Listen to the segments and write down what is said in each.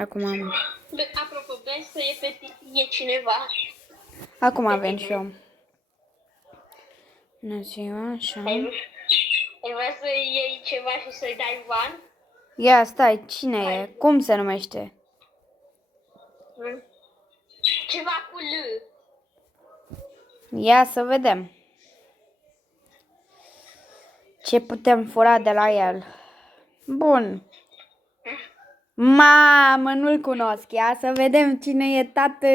Acum am... Apropo, vrei să e cineva? Acum avem și eu. Bună ziua, așa. Ai vrea să iei ceva și să-i dai bani? Ia, stai, cine e? Cum se numește? Ceva cu L. Ia să vedem. Ce putem fura de la el? Bun. Mamă, nu-l cunosc. Ia să vedem cine e tată.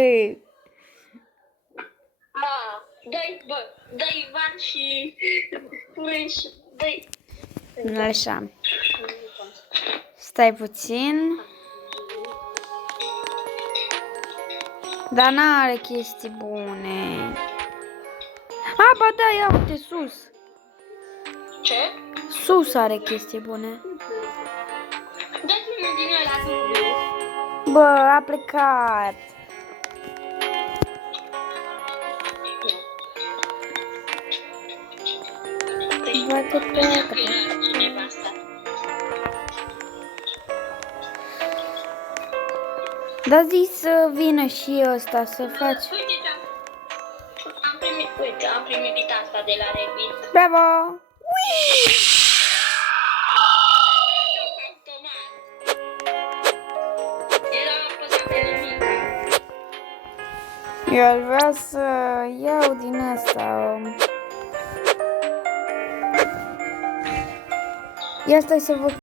Dă-i bani și și dă-i. Așa. Stai puțin. Dar n-are chestii bune. A, ba da, ia uite, sus. Ce? Sus are chestii bune. Dă-mi din ăla dublu. Bă, a plecat. Bă, că pleacă. Cineva asta. Da, zi să vină și ăsta să faci. Uite, am primit asta de la Revit. Bravo! Eu ar vrea să iau din asta. Ia stai să văd